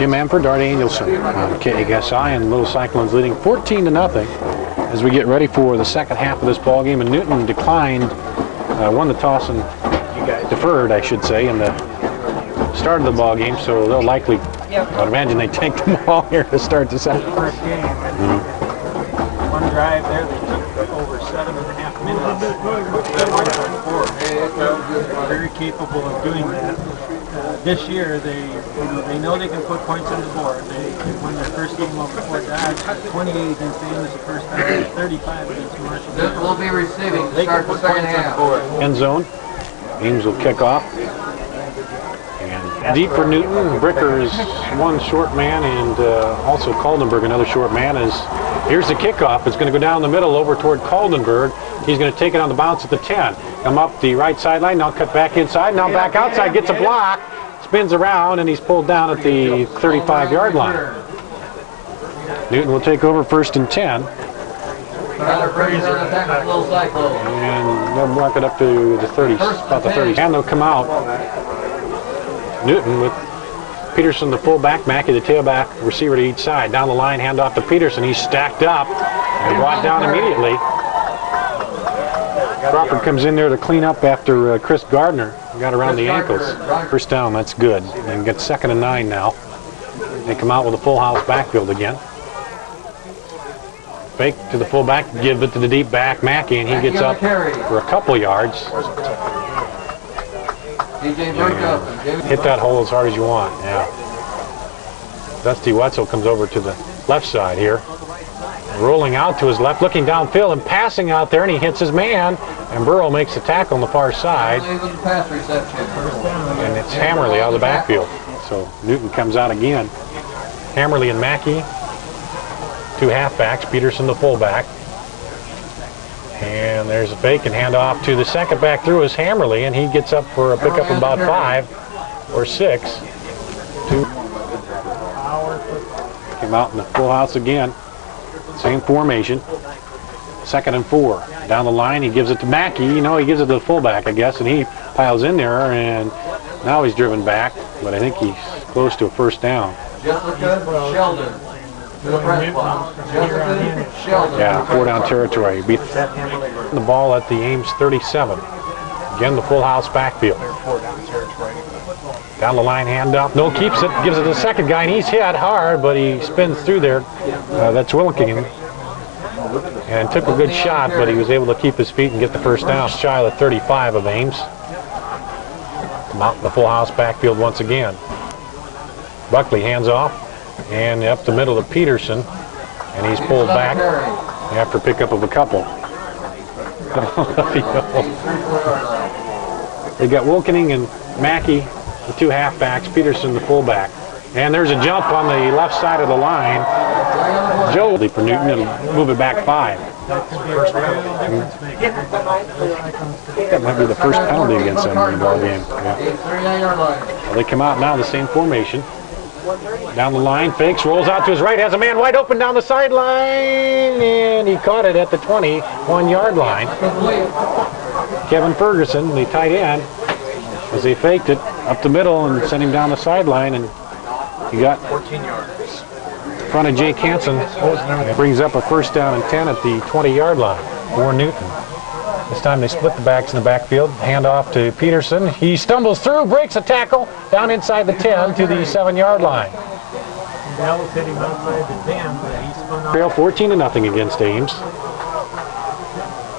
Jim Amford, Art Angelson on KSI, and Little Cyclones leading 14-0 as we get ready for the second half of this ball game. And Newton declined, won the toss and deferred, I should say, in the start of the ball game. So they'll likely, I'd imagine they take the ball here to start the second. First game. One drive there, they took over 7.5 minutes. Very capable of doing that. This year, they know they can put points on the board. They won their first game over Fort Dodge, 28 against Ames the first time, 35 against Marshall. This will be receiving. They can put points on the board. End zone. Ames will kick off. And deep for Newton. Bricker is one short man, and also Kaldenberg, another short man. Here's the kickoff. It's going to go down the middle over toward Kaldenberg. He's going to take it on the bounce at the 10. Come up the right sideline, now cut back inside, now back outside, gets a block, spins around, and he's pulled down at the 35-yard line. Newton will take over 1st and 10. And they'll block it up to the 30, about the 30. And they'll come out. Newton with Peterson, the fullback, Mackey, the tailback, receiver to each side. Down the line, hand off to Peterson. He's stacked up and brought down immediately. Crawford comes in there to clean up after Chris Gardner got around the ankles. First down, that's good. And get 2nd and 9 now. They come out with a full house backfield again. Fake to the fullback, give it to the deep back, Mackey, and he gets up for a couple yards. Hit that hole as hard as you want, yeah. Dusty Wetzel comes over to the left side here. Rolling out to his left, looking downfield and passing out there, and he hits his man, and Burrow makes the tackle on the far side. And it's Hammerly out of the backfield. So Newton comes out again. Hammerly and Mackey, 2 halfbacks, Peterson the fullback. And there's a fake and handoff to the second back through is Hammerly, and he gets up for a pickup of about 5 or 6. 2. Came out in the full house again. Same formation. 2nd and 4. Down the line, he gives it to Mackey. You know, he gives it to the fullback, I guess, and he piles in there, and now he's driven back, but I think he's close to a first down. Jessica Sheldon. Yeah, 4-down territory. Beat the ball at the Ames 37. Again, the full house backfield. Down the line, handoff. No, keeps it, gives it to the second guy, and he's hit hard, but he spins through there. That's Wilking. And took a good shot, but he was able to keep his feet and get the first down. Shy of the 35 of Ames. Come out in the full house backfield once again. Buckley hands off. And up the middle to Peterson, and he's pulled back after pickup of a couple. They got Wilkening and Mackey, the 2 halfbacks, Peterson the fullback. And there's a jump on the left side of the line. Joe for Newton and move it back 5. That might be the first penalty against them in the ball game. Yeah. Well, they come out now the same formation. Down the line, fakes, rolls out to his right, has a man wide open down the sideline, and he caught it at the 21-yard line. Kevin Ferguson, the tight end, as they faked it up the middle and sent him down the sideline, and he got 14 yards. In front of Jake Hansen, brings up a 1st down and 10 at the 20-yard line for Newton. This time they split the backs in the backfield. Hand off to Peterson. He stumbles through, breaks a tackle, down inside the 10 to the 7-yard line. Trail 14-0 against Ames.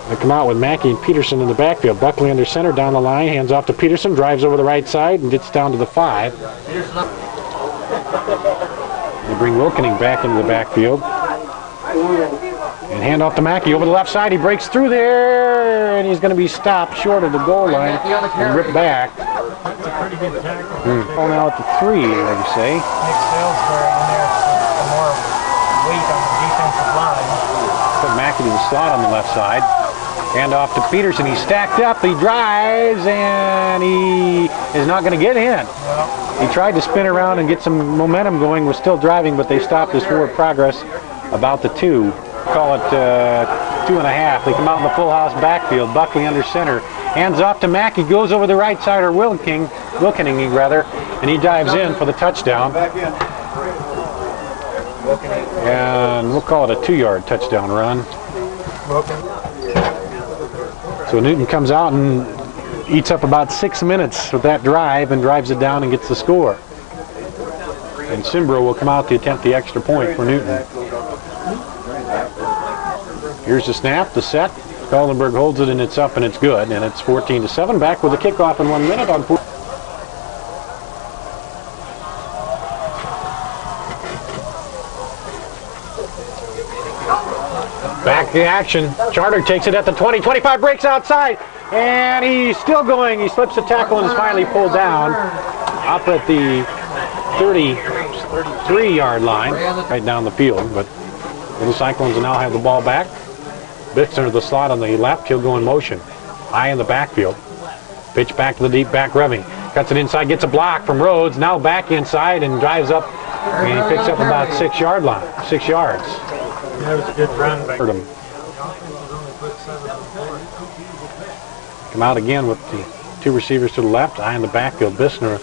They come out with Mackey and Peterson in the backfield. Buckley under center, down the line, hands off to Peterson, drives over the right side and gets down to the 5. They bring Wilkening back into the backfield. And hand off to Mackey over the left side. He breaks through there, and he's going to be stopped short of the goal line and ripped back. That's a pretty good tackle. Oh, now at the 3, like you say. Nick Salisbury in there for more weight on the defensive line. Put Mackey to the slot on the left side. Hand off to Peterson. He's stacked up. He drives, and he is not going to get in. He tried to spin around and get some momentum going. Was still driving, but they stopped his forward progress about the 2. Call it 2.5. They come out in the full house backfield. Buckley under center. Hands off to Mackey. Goes over the right side, or Wilkening, and he dives in for the touchdown. And we'll call it a 2-yard touchdown run. So Newton comes out and eats up about 6 minutes with that drive and drives it down and gets the score. And Simbro will come out to attempt the extra point for Newton. Here's the snap, the set. Kaldenberg holds it and it's up and it's good. And it's 14-7. Back with the kickoff in 1 minute on 4. Back to action. Charter takes it at the 20, 25, breaks outside, and he's still going. He slips a tackle and is finally pulled down up at the 33-yard line, right down the field. But Little Cyclones now have the ball back. Bixner to the slot on the left. He'll go in motion. High in the backfield. Pitch back to the deep back, Reving. Cuts it inside, gets a block from Rhodes. Now back inside and drives up, and he picks up about 6-yard line, 6 yards. That was a good run by Him. Come out again with the 2 receivers to the left. Eye in the backfield. Bixner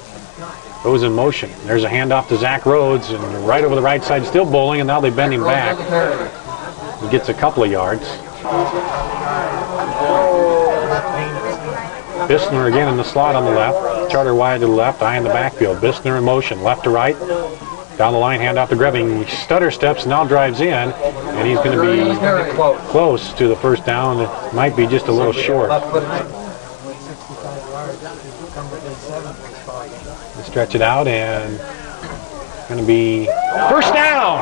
goes in motion. There's a handoff to Zach Rhodes, and right over the right side, still bowling, and now they bend him back. He gets a couple of yards. Bixner again in the slot on the left. Charter wide to the left. Eye in the backfield. Bixner in motion. Left to right. Down the line, handoff to Greving. He stutter steps, now drives in, and he's going to be close to the first down. It might be just a little short. Stretch it out, and going to be first down.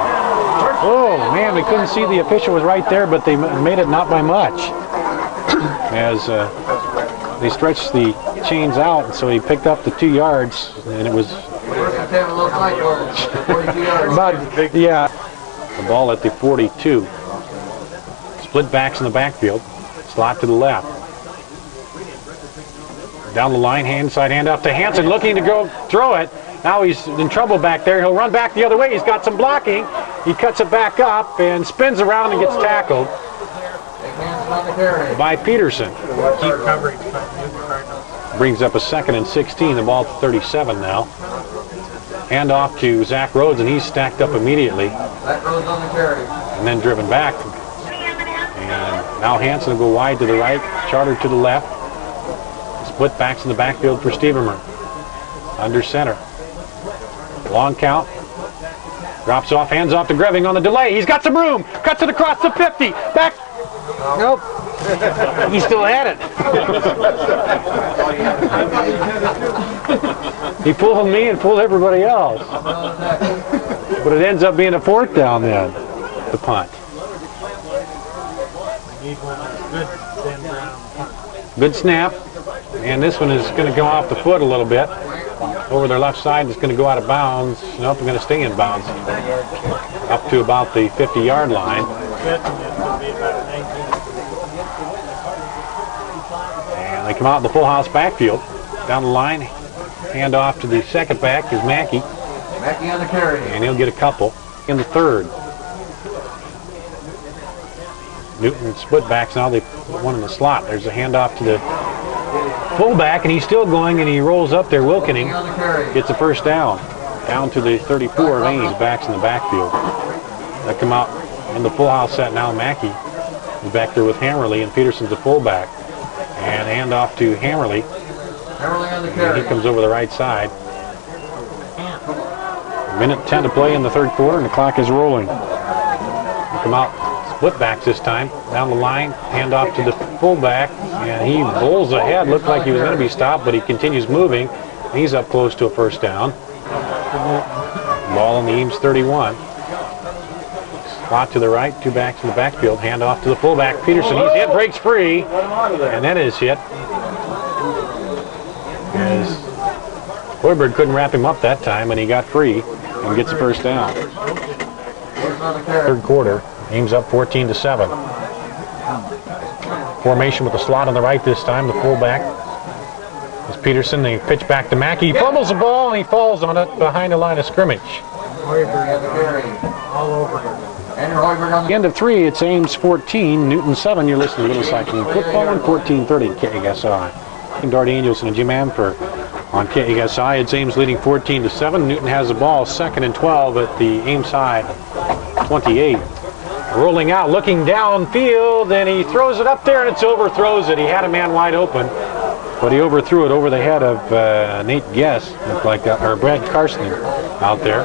Oh, man, we couldn't see the official was right there, but they made it not by much. As they stretched the chains out, so he picked up the 2 yards, and it was about, yeah. The ball at the 42. Split backs in the backfield. Slot to the left. Down the line, hand side handoff to Hansen, looking to go throw it. Now he's in trouble back there. He'll run back the other way. He's got some blocking. He cuts it back up and spins around and gets tackled by Peterson. keep coverage. Brings up a 2nd and 16. The ball at 37 now. Hand off to Zach Rhodes, and he's stacked up immediately. And then driven back. And now Hansen will go wide to the right, Charter to the left. Split backs in the backfield for Steverman. Under center. Long count. Drops off, hands off to Greving on the delay. He's got some room. Cuts it across the 50. Back. Nope. He still had it. He fooled me and fooled everybody else. But it ends up being a 4th down then. The punt. Good snap. And this one is going to go off the foot a little bit. Over their left side, it's going to go out of bounds. Nope, they're going to stay in bounds. Up to about the 50-yard line. And they come out in the full house backfield. Down the line, hand off to the second back is Mackey. Mackey on the carry. And he'll get a couple in the 3rd. Newton split backs now. They put one in the slot. There's a handoff to the fullback, and he's still going, and he rolls up there. Wilkening gets a first down. Down to the 34 of Ames, backs in the backfield. They come out in the full house set now. Mackey is back there with Hammerly, and Peterson's the fullback. And handoff to Hammerly. And he comes over the right side. 1:10 to play in the 3rd quarter, and the clock is rolling. They come out split backs this time. Down the line, hand off to the fullback, and he bowls ahead. Looked like he was going to be stopped, but he continues moving. He's up close to a first down. Ball on the Ames 31. Slot to the right, 2 backs in the backfield. Hand off to the fullback, Peterson. He's hit, breaks free, and then is hit. As Hoiberg couldn't wrap him up that time, and he got free and gets a first down. 3rd quarter. Ames up 14-7. Formation with the slot on the right this time. The fullback is Peterson. They pitch back to Mackey. He fumbles the ball and he falls on it behind the line of scrimmage. All over. End of 3, it's Ames 14, Newton 7. You're listening to Little Cycling Football on 1430 KSI. Dart Danielson and Jim Amfer on KSI. It's Ames leading 14-7. Newton has the ball, 2nd and 12 at the Ames side 28. Rolling out, looking downfield, and he throws it up there, and it's overthrows it. He had a man wide open, but he overthrew it over the head of Nate Guess, looked like, or Brad Carson out there.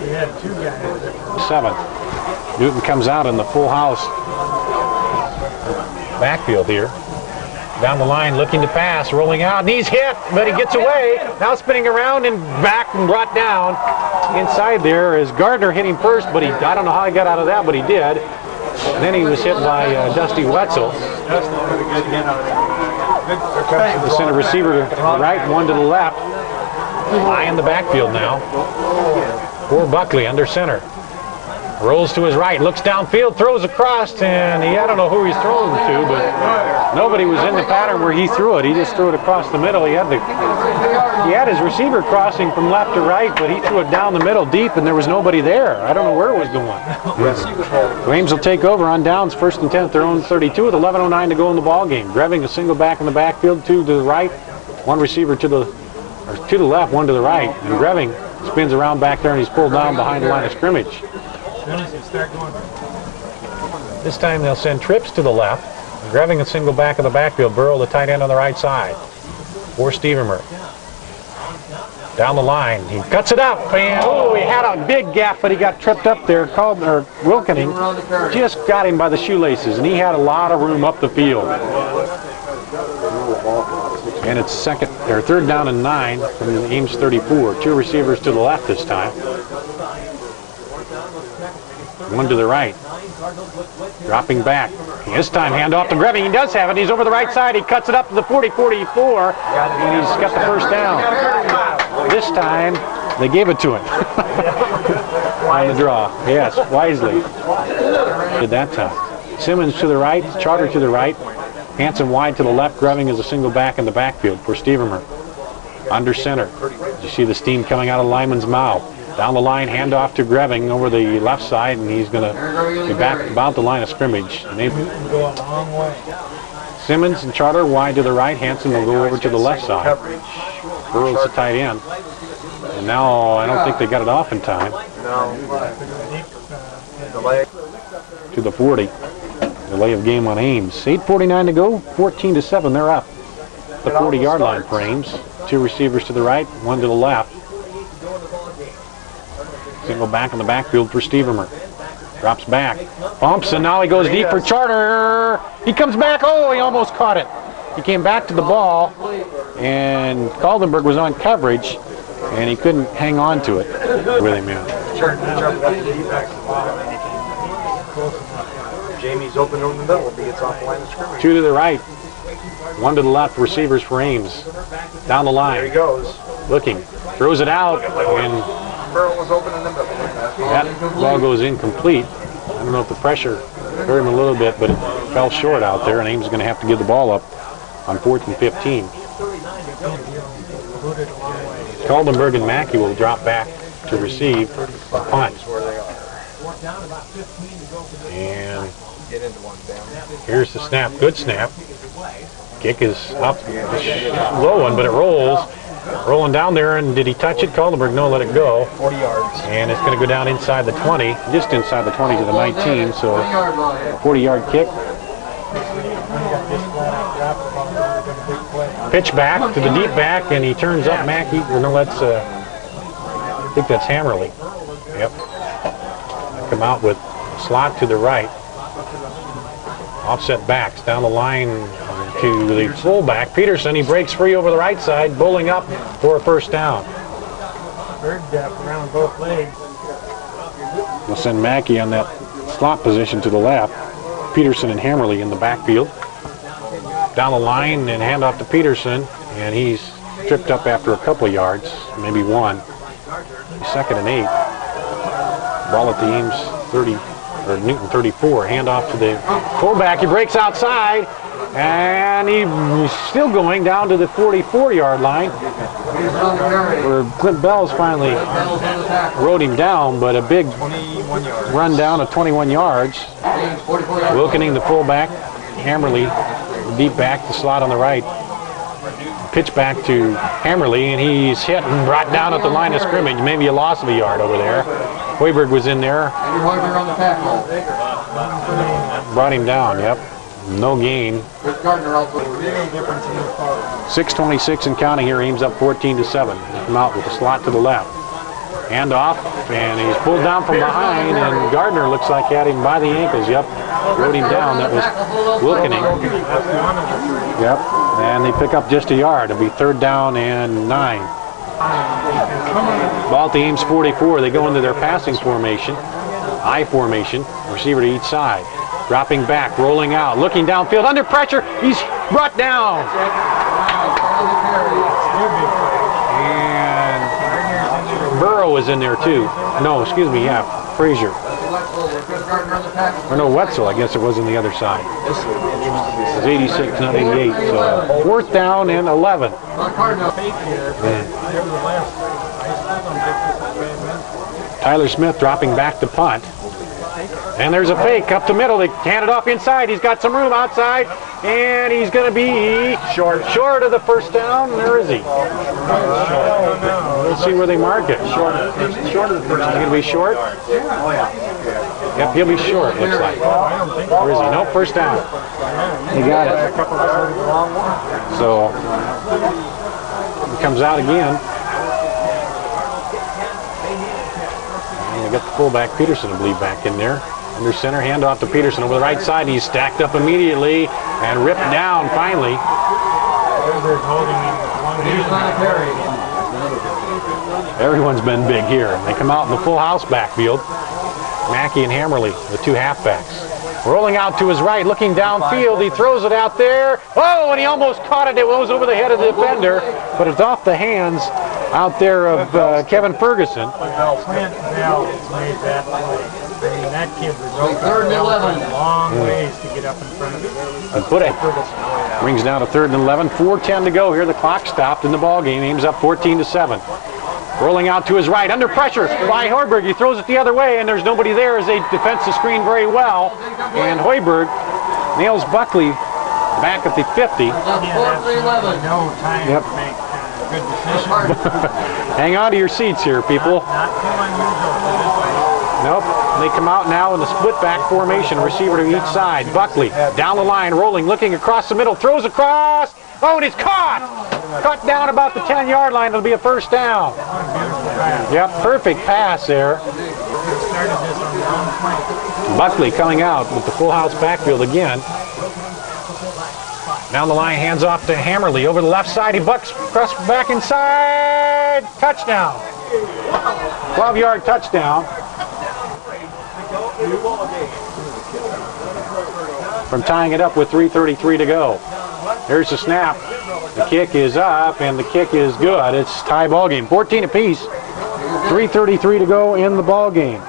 He had 2 guys. 7th. Newton comes out in the full house backfield here. Down the line, looking to pass, rolling out, and he's hit, but he gets away. Now spinning around and back and brought down. Inside there is Gardner hit him first, but I don't know how he got out of that, but he did. And then he was hit by Dusty Wetzel. The center receiver to the right, one to the left. High in the backfield now. For Buckley under center. Rolls to his right, looks downfield, throws across, and I don't know who he's throwing to, but nobody was in the pattern where he threw it. He just threw it across the middle. He had his receiver crossing from left to right, but he threw it down the middle deep, and there was nobody there. I don't know where it was going. Ames will take over on downs, 1st and 10th, their own 32 with 11:09 to go in the ball game. Greving a single back in the backfield, 2 to the right, 1 receiver to the left, 1 to the right, and Greving spins around back there, and he's pulled down behind the line of scrimmage. This time they'll send trips to the left, grabbing a single back of the backfield. Burrow, the tight end on the right side for Stevermer. Down the line, he cuts it up, and he had a big gap, but he got tripped up there. Wilkening just got him by the shoelaces, and he had a lot of room up the field. And it's 3rd down and 9 from the Ames 34. 2 receivers to the left this time. 1 to the right. Dropping back. This time handoff to Greving. He does have it. He's over the right side. He cuts it up to the 40-44, and he's got the 1st down. This time they gave it to him on the draw. Yes, wisely. Did that time. Simmons to the right. Charter to the right. Hanson wide to the left. Greving is a single back in the backfield for Stevermer. Under center. You see the steam coming out of the lineman's mouth. Down the line, handoff to Greving over the left side, and he's going to be back about the line of scrimmage. Simmons and Charter wide to the right. Hanson will go over to the left side. Burrow's the tight end. And now I don't think they got it off in time. To the 40. Delay of game on Ames. 8:49 to go. 14-7. They're up. The 40-yard line for Ames. 2 receivers to the right, 1 to the left. Single back in the backfield for Stevermer. Drops back. Bumps, and now he goes deep for Charter. He comes back. He almost caught it. He came back to the ball, and Kaldenberg was on coverage, and he couldn't hang on to it. Really, man. Jamie's open over the middle if he gets off the line of scrimmage. 2 to the right, 1 to the left. Receivers for Ames. Down the line. There he goes. Looking. Throws it out, and Burrow was open in the middle. that ball goes incomplete. I don't know if the pressure hurt him a little bit, but it fell short out there, and Ames is going to have to give the ball up on 4th and 15. Kaldenberg and Mackey will drop back to receive a punt. And here's the snap. Good snap. Kick is up. Low one, but it rolls. Rolling down there, and did he touch it? Kaldenberg, no, let it go. 40 yards. And it's going to go down inside the 20, just inside the 20 to the 19, so 40-yard kick. Pitch back to the deep back, and he turns up Mackey. No, that's, I think that's Hammerly. Yep. Come out with slot to the right. Offset backs down the line to the fullback. Peterson, he breaks free over the right side, bowling up for a 1st down. Bird depth around both legs. We'll send Mackey on that slot position to the left. Peterson and Hammerly in the backfield. Down the line and hand off to Peterson, and he's tripped up after a couple of yards, maybe 1. 2nd and 8. Ball at the Ames 30, or Newton 34. Hand off to the fullback. He breaks outside, and he's still going down to the 44-yard line, where Clint Bell's finally rode him down, but a big run down of 21 yards. Wilkening, the fullback. Hammerly, the deep back, the slot on the right. Pitch back to Hammerly, and he's hit and brought down at the line of scrimmage. Maybe a loss of a yard over there. Hoiberg was in there. Andrew Hoiberg on the tackle. Brought him down, yep. No gain. Chris Gardner also. 6:26 and counting here. Ames up 14-7. They come out with a slot to the left. Hand off, and he's pulled down from behind, and Gardner looks like had him by the ankles. Yep, rode him down. That was Wilkening. Yep, and they pick up just a yard. It'll be 3rd down and 9. Ball at the Ames 44. They go into their passing formation, I formation, receiver to each side. Dropping back, rolling out, looking downfield, under pressure. He's brought down. And Burrow is in there too. No, excuse me, yeah, Frazier. Or no, Wetzel, I guess it was on the other side. It's 86, not 88. So 4th down and 11. Tyler Smith dropping back to punt. And there's a fake up the middle. They hand it off inside. He's got some room outside. And he's going to be short of the 1st down. Where is he? Let's see where they mark it. Short of the 1st. He's going to be short? Yep, he'll be short, looks like. Where is he? No, 1st down. He got it. So, he comes out again. And we got the fullback, Peterson, I believe, back in there. Under center, handoff to Peterson over the right side. He's stacked up immediately and ripped down finally. Everyone's been big here. They come out in the full house backfield. Mackey and Hammerly, the 2 halfbacks. Rolling out to his right, looking downfield. He throws it out there. Oh, and he almost caught it. It was over the head of the defender, but it's off the hands out there of Kevin Ferguson. Clint Bell made that play. I mean, that kid was open long ways to get up in front of it. Put it. Brings down to 3rd and 11. 4:10 to go here. The clock stopped in the ball game. Ames up 14-7. Rolling out to his right, under pressure by Hoiberg. He throws it the other way, and there's nobody there as they defense the screen very well. And Hoiberg nails Buckley back at the 50. No time to make good decisions. Hang on to your seats here, people. Not too unusual. Nope. They come out now in the split back formation, receiver to each side. Buckley down the line, rolling, looking across the middle, throws across. Oh, and he's caught! Cut down about the 10-yard line. It'll be a 1st down. Yep, perfect pass there. Buckley coming out with the full house backfield again. Down the line, hands off to Hammerly over the left side. He bucks back inside. Touchdown. 12-yard touchdown. From tying it up with 3:33 to go. There's the snap. The kick is up, and the kick is good. It's tie ball game. 14 apiece. 3:33 to go in the ball game.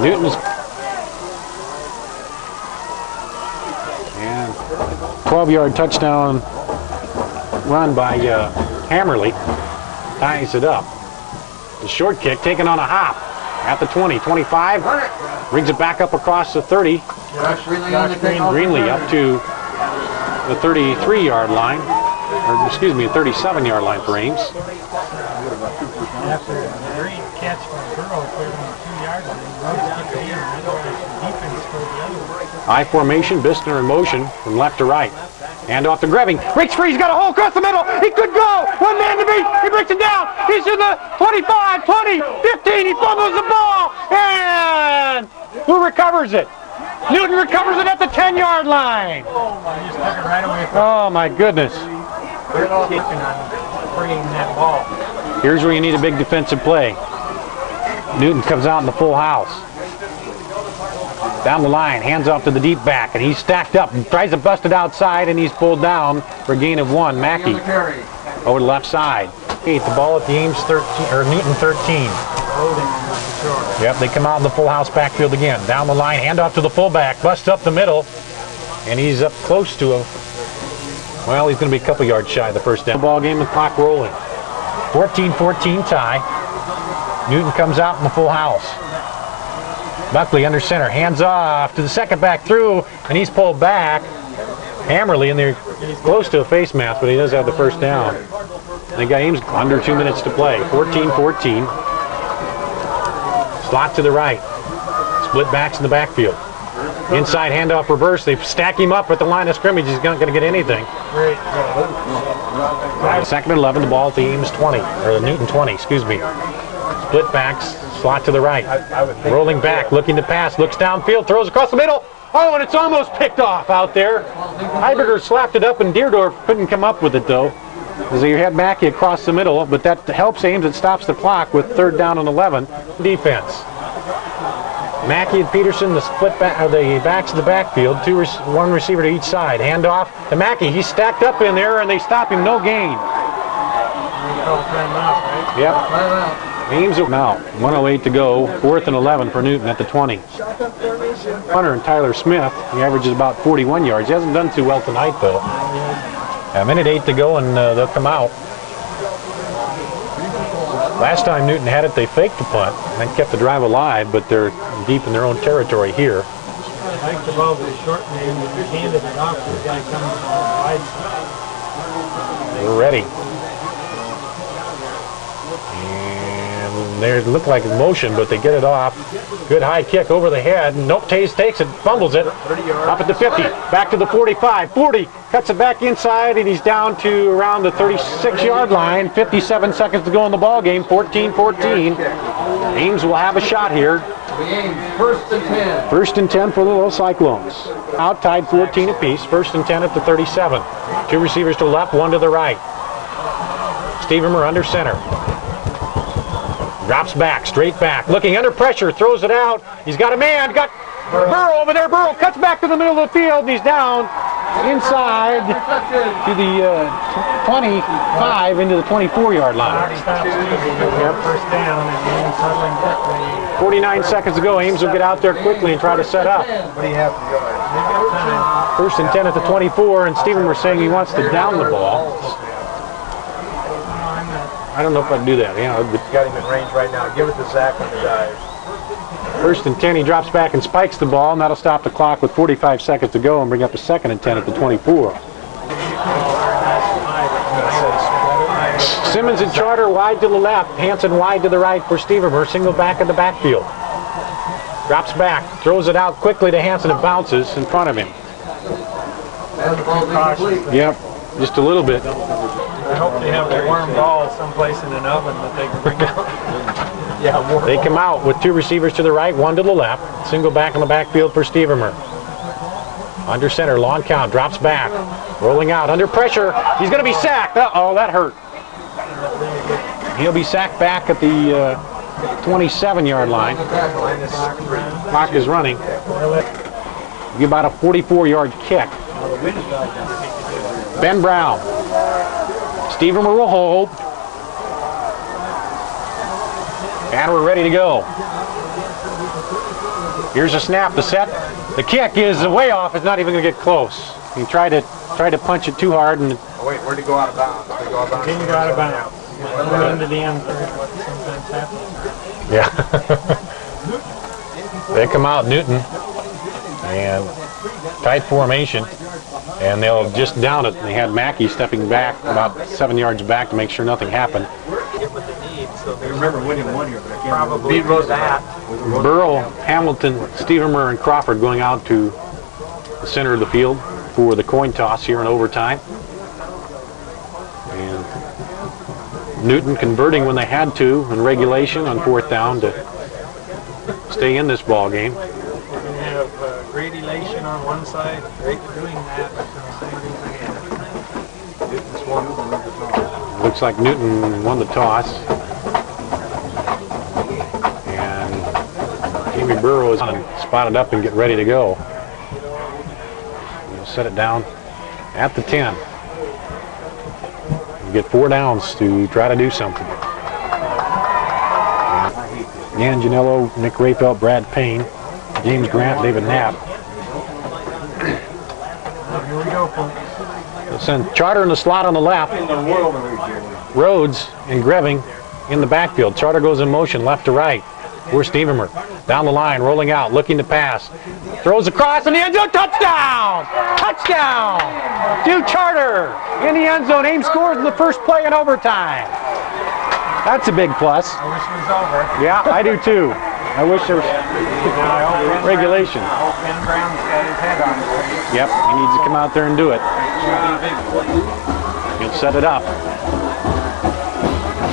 Newton's and 12-yard touchdown run by Hammerly ties it up. The short kick taken on a hop at the 20, 25, brings it back up across the 30. Greenlee up to the 33-yard line, or excuse me, 37-yard line for Ames. After a great catch from Burrow clearing the 2-yard line, runs out to him, and defense for the other way. I formation, Bistner in motion from left to right. Hand off to Greving. Breaks free. He's got a hole across the middle. He could go. One man to beat. He breaks it down. He's to the 25, 20, 15. He fumbles the ball. And who recovers it? Newton recovers it at the 10-yard line. Oh, my goodness. Here's where you need a big defensive play. Newton comes out in the full house. Down the line, hands off to the deep back, and he's stacked up and tries to bust it outside, and he's pulled down for a gain of 1. Mackey over the left side. The ball at the Ames 13, or Newton 13. Yep, they come out in the full house backfield again. Down the line, hand off to the fullback, bust up the middle, and he's up close to him. Well, he's going to be a couple yards shy of the 1st down. Ball game, the clock rolling. 14-14 tie. Newton comes out in the full house. Buckley under center, hands off to the second back through, and he's pulled back. Hammerly in there, close to a face mask, but he does have the 1st down. They got Ames under 2 minutes to play. 14-14. Slot to the right. Split backs in the backfield. Inside handoff reverse. They stack him up at the line of scrimmage. He's not going to get anything. Second and 11. The ball at the Ames 20, or the Newton 20, excuse me. Split backs. Slot to the right. Rolling back, looking to pass. Looks downfield. Throws across the middle. Oh, and it's almost picked off out there. Heiberger slapped it up, and Deerdorf couldn't come up with it, though. As you had Mackey across the middle, but that helps Ames. It stops the clock with 3rd down and 11. Defense. Mackey and Peterson, the split back, the backs of the backfield, one receiver to each side. Handoff to Mackey. He's stacked up in there, and they stop him. No gain. Yep. Ames now. 1:08 to go. 4th and 11 for Newton at the 20. Hunter and Tyler Smith. He averages about 41 yards. He hasn't done too well tonight, though. A minute 8 to go, and they'll come out. Last time Newton had it, they faked the punt and kept the drive alive, but they're deep in their own territory here. I like the ball with a short name, and you handed it off to the guy coming from the wide side. We're ready. And they look like in motion, but they get it off. Good high kick over the head. Nope, Taze takes it, fumbles it. Up at the 50, back to the 45, 40. Cuts it back inside, and he's down to around the 36-yard line. 57 seconds to go in the ball game. 14-14. Ames will have a shot here. First and 10. First and 10 for the little Cyclones. Out tied 14 apiece. First and 10 at the 37. 2 receivers to the left, 1 to the right. Stevermer under center. Drops back, straight back. Looking under pressure, throws it out. He's got a man, got Burrow over there. Burrow cuts back to the middle of the field, and he's down inside to the 25 into the 24-yard line. First down, and 49 seconds to go. Ames will get out there quickly and try to set up. What do you have to go? First and 10 at the 24, and Stevermer saying he wants to down the ball. I don't know if I can do that. Yeah, Got him in range right now. Give it to Zach on the dive. First and 10, he drops back and spikes the ball, and that'll stop the clock with 45 seconds to go and bring up a 2nd and 10 at the 24. Simmons and Charter wide to the left. Hanson wide to the right for Stevermer. Single back in the backfield. Drops back, throws it out quickly to Hanson. It bounces in front of him. Yep, just a little bit. I hope they have a warm ball someplace in an oven that they can bring out. They come out with 2 receivers to the right, 1 to the left. Single back in the backfield for Stevermer. Under center, long count, drops back. Rolling out, under pressure. He's going to be sacked. Uh-oh, that hurt. He'll be sacked back at the 27-yard line. Clock is running. Give about a 44-yard kick. Ben Brown. Stevermer will hold. And we're ready to go. Here's a snap, the set. The kick is way off. It's not even going to get close. He tried to punch it too hard. And Oh, wait, where'd he go out of bounds? Did he go out of bounds? Then you go out of bounds. Went into the end. Sometimes happens. yeah. They come out, Newton. And tight formation. And they'll just down it. They had Mackey stepping back about 7 yards back to make sure nothing happened. Remember winning one here, but I can't remember. Beat Rosat. Burrow, Hamilton, Stevermer, and Crawford going out to the center of the field for the coin toss here in overtime. And Newton converting when they had to in regulation on 4th down to stay in this ball game. You can have great elation on one side, great doing that, but Looks like Newton won the toss. And Jamie Burrow is spotted up and get ready to go. We'll set it down at the 10. You get 4 downs to try to do something. Dan Janello, Nick Rayfelt, Brad Payne, James Grant, David Knapp. here we go, folks. They'll send Charter in the slot on the left. Rhodes and Greving in the backfield. Charter goes in motion left to right. Where's Stevermer? Down the line, rolling out, looking to pass. Throws across in the end zone. Touchdown! Touchdown! To Charter in the end zone. Ames scores in the first play in overtime. That's a big plus. I wish it was over. Yeah, I do too. I wish there was regulation. Ben Brown's got his head on it. Yep, he needs to come out there and do it. He'll set it up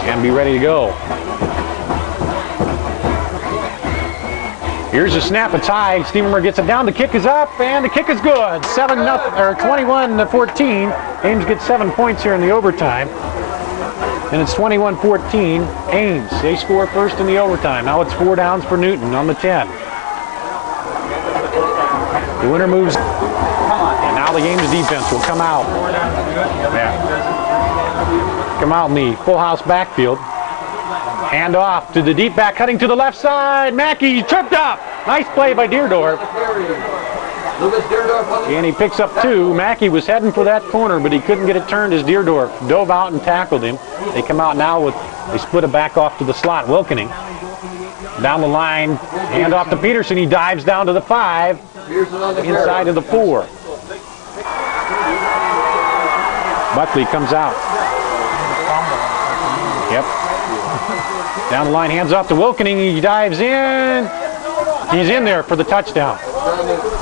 and be ready to go. Here's a snap. It's high. Stevenmer gets it down. The kick is up, and the kick is good. 21-14. Ames gets 7 points here in the overtime. And it's 21-14. Ames, they score first in the overtime. Now it's 4 downs for Newton on the 10. The winner moves. And now the Ames defense will come out. Yeah. Come out in the full house backfield. Hand off to the deep back, cutting to the left side. Mackey tripped up. Nice play by Deerdorf. And he picks up 2. Mackey was heading for that corner, but he couldn't get it turned as Deerdorf dove out and tackled him. They come out now with, they split it back off to the slot. Wilkening down the line, hand off to Peterson. He dives down to the 5, inside of the 4. Buckley comes out. Yep. Down the line, hands off to Wilkening. He dives in. He's in there for the touchdown.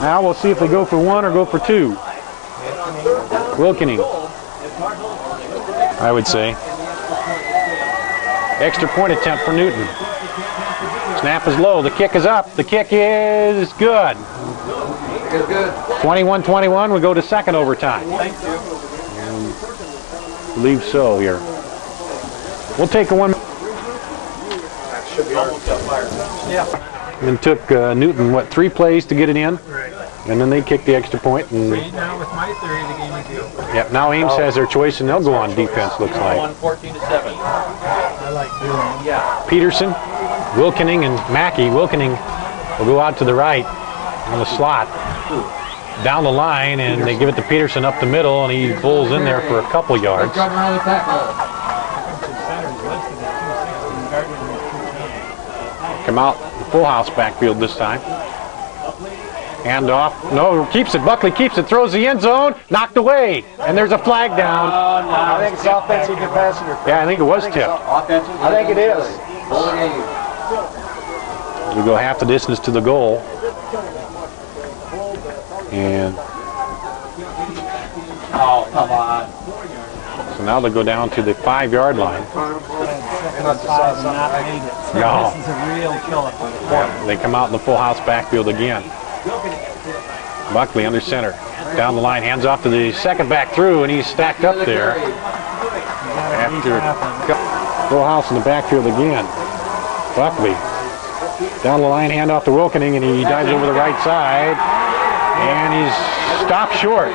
Now we'll see if they go for 1 or go for 2. Wilkening, I would say. Extra point attempt for Newton. Snap is low. The kick is up. The kick is good. 21-21. We go to second overtime. I believe so here. We'll take a 1. And took Newton, what, 3 plays to get it in? Right. And then they kicked the extra point. And Now with my theory, the game is over. yep, now Ames has their choice, and they'll go on defense, looks like. 14-7. I like doing it. Yeah. Peterson, Wilkening, and Mackey. Wilkening will go out to the right on the slot. Down the line, and they give it to Peterson up the middle, and he pulls in there for a couple yards. Come out the full house backfield this time. Hand off. No, keeps it. Buckley keeps it. Throws the end zone. Knocked away. And there's a flag down. I think it's offensive pass interference. Yeah, I think it was tipped. I think it is. We go half the distance to the goal. And Oh, come on. so now they go down to the 5-yard line. No. This is a real killer. Yeah, they come out in the full house backfield again. Buckley under center. Down the line, hands off to the second back through, and he's stacked up there. After full house in the backfield again. Buckley. Down the line, hand off to Wilkening, and he dives over the right side. And he's stopped short.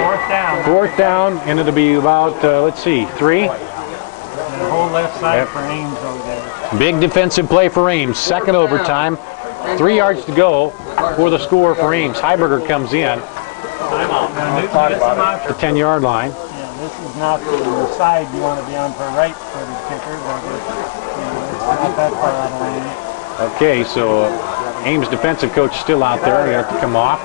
4th down. 4th down, and it'll be about, let's see, 3. The whole left side for Ames over there. Big defensive play for Ames. Second overtime. 3 yards to go for the score for Ames. Heiberger comes in. The 10-yard line. Yeah, this is not the side you want to be on for a right-footed kicker, but it's not that far out of line. Okay, so Ames defensive coach still out there. He has to come off.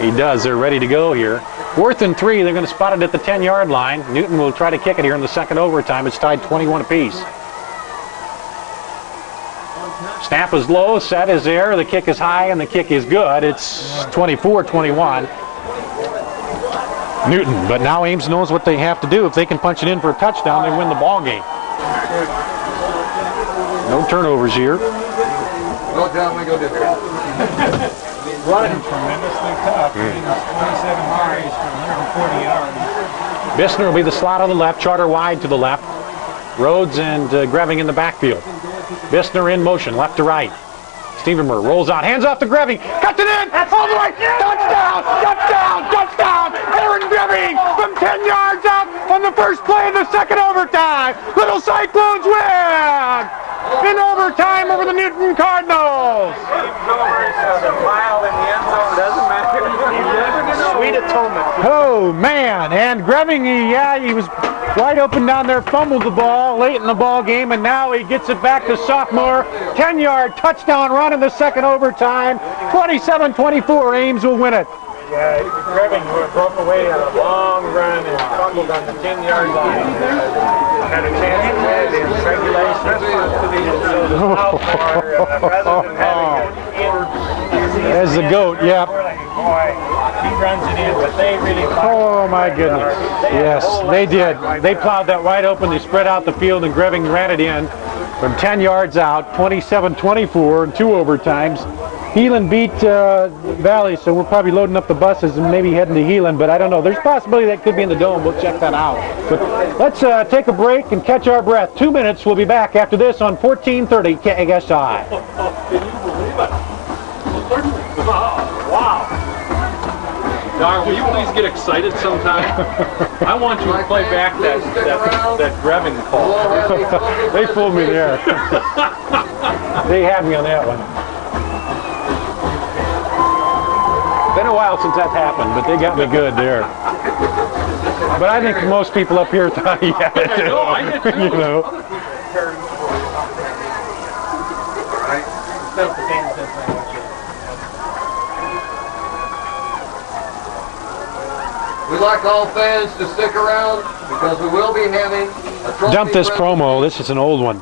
He does. They're ready to go here. 4th and 3. They're going to spot it at the 10-yard line. Newton will try to kick it here in the second overtime. It's tied 21 apiece. Snap is low. Set is there. The kick is high, and the kick is good. It's 24-21. Newton. But now Ames knows what they have to do. If they can punch it in for a touchdown, they win the ball game. No turnovers here. Go down, we go different. Running tremendously tough. 27 carries for 140 yards. Bissner will be the slot on the left. Charter wide to the left. Rhodes and Greving in the backfield. Bissner in motion, left to right. Stevenmer rolls out, hands off to Greving, cuts it in, all the way, touchdown, touchdown, touchdown! Aaron Greving from 10 yards out on the first play of the second overtime. Little Cyclones win! In overtime over the Newton Cardinals. Sweet atonement. Oh man, and Greving, he was wide open down there, fumbled the ball late in the ball game, and now he gets it back to sophomore. 10-yard touchdown run in the second overtime. 27-24, Ames will win it. Yeah, Greving broke away on a long run and fumbled on the 10-yard line. had a chance to play it in regulation. Rather than having it As the goat, yeah. boy, he runs it in, but they really Oh my goodness. Yes, they did. They plowed that wide open. They spread out the field, and Greving ran it in from 10 yards out, 27-24 in 2 overtimes. Heelan beat Valley, so we're probably loading up the buses and maybe heading to Heelan, but I don't know. There's a possibility that could be in the dome. We'll check that out. But let's take a break and catch our breath. 2 minutes. We'll be back after this on 1430 KSI. Can you believe it? Wow. Dar, will you please get excited sometime? I want you to play back that Greving call. They fooled me there. They had me on that one. Been a while since that happened, but they got me good there. But I think most people up here thought he had it too. No, I did too. You know. We'd like all fans to stick around because we will be having a trophy Dump this presentation. promo. This is an old one.